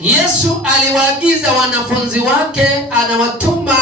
Yesu aliwaagiza wanafunzi wake, anawatuma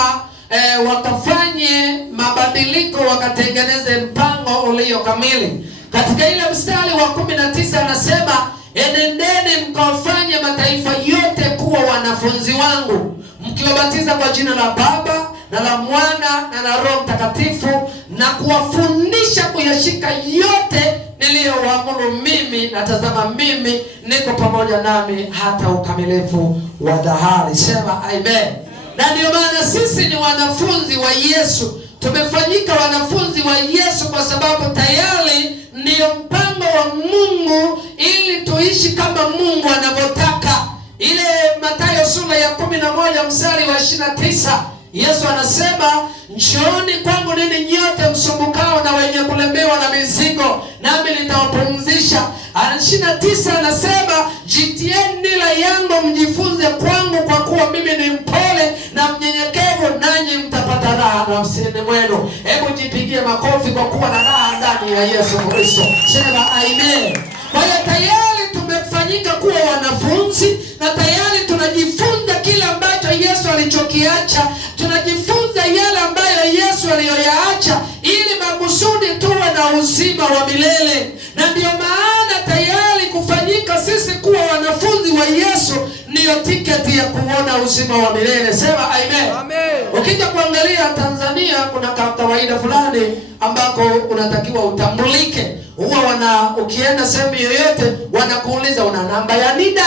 wakafanye mabadiliko, wakatengeneze mpango ulio kamili. Katika ile mstari wa 19 anasema, enendeni mkawafanye mataifa yote kuwa wanafunzi wangu, mkiwabatiza kwa jina la Baba na la Mwana na la Roho Mtakatifu, na kuwafundisha kuyashika yote niliyowaamuru mimi, na tazama mimi niko pamoja nami hata ukamilifu wa dahari. Sema amen. Na ndio maana sisi ni wanafunzi wa Yesu. Tumefanyika wanafunzi wa Yesu kwa sababu tayari ndio mpango wa Mungu ili tuishi kama Mungu anavyotaka. Ile Mathayo sura ya 11 mstari wa 29, Yesu anasema, njooni kwangu ninyi nyote msumbukao na wenye kulemewa na mizigo, nami nitawapumzisha. 29 anasema, jitieni nira yangu mjifunze kwangu, kwa kuwa mimi ni mpole na mnyenyekevu, nanyi mtapata raha nafsini mwenu. Hebu jipigie makofi kwa kuwa na raha ndani ya Yesu Kristo. Sema amen. Kwa hiyo tayari tumefanyika kuwa wanafunzi, na tayari tunajifunza kile ambacho Yesu alichokiacha. Tunajifunza yale ambayo Yesu aliyoyaacha, ili makusudi tuwe na uzima wa milele. Na ndio maana tayari kufanyika sisi kuwa wanafunzi wa Yesu ndiyo tiketi ya kuona uzima wa milele. Sema amen. Amen. Ukija kuangalia Tanzania, kuna kawaida fulani ambako unatakiwa utambulike. Huwa ukienda sehemu yoyote wanakuuliza, una namba ya NIDA?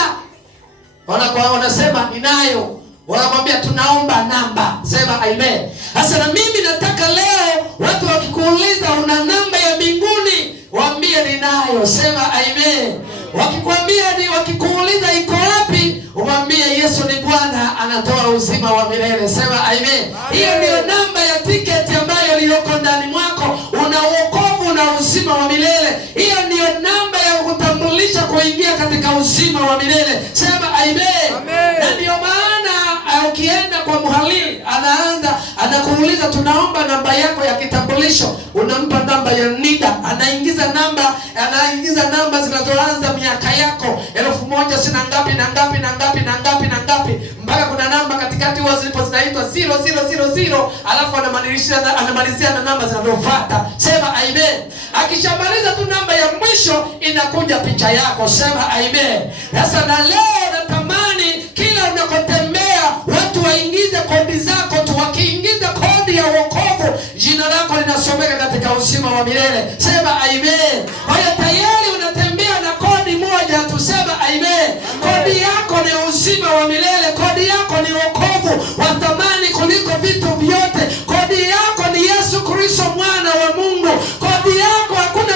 Wanasema ninayo. Wanakwambia tunaomba namba. Sema amen. Sasa na mimi nataka leo watu wakikuuliza una namba ya mbinguni, waambie ninayo. Sema amen. Wakikuuliza iko wapi, umwambie Yesu ni Bwana, anatoa uzima wa milele. Sema amen. Hiyo ndio namba ya tiketi ambayo iliyoko ndani mwako. Una wokovu na uzima wa milele. Hiyo ndio namba ya kutambulisha kuingia katika uzima wa milele. Sema amen. Na ndio maana ukienda kwa mhalili, anakuuliza tunaomba namba yako ya kitambulisho, unampa namba ya NIDA, anaingiza namba zinazoanza miaka yako 1000 sina ngapi na ngapi na ngapi na ngapi na ngapi, mpaka kuna namba katikati huwa zilipo zinaitwa 0000, alafu anamalizia na namba zinazofuata. Sema amen. Akishamaliza tu namba ya mwisho inakuja picha yako. Sema amen. Sasa na leo natamani kila unakotembea watu waingize kodi zako tu. Wakiingiza kodi ya wokovu, jina lako linasomeka katika uzima wa milele. Sema amen. Haya, tayari unatembea na kodi moja tu. Sema amen. Kodi yako ni uzima wa milele. Kodi yako ni wokovu wa thamani kuliko vitu vyote. Kodi yako ni Yesu Kristo mwana wa Mungu. Kodi yako hakuna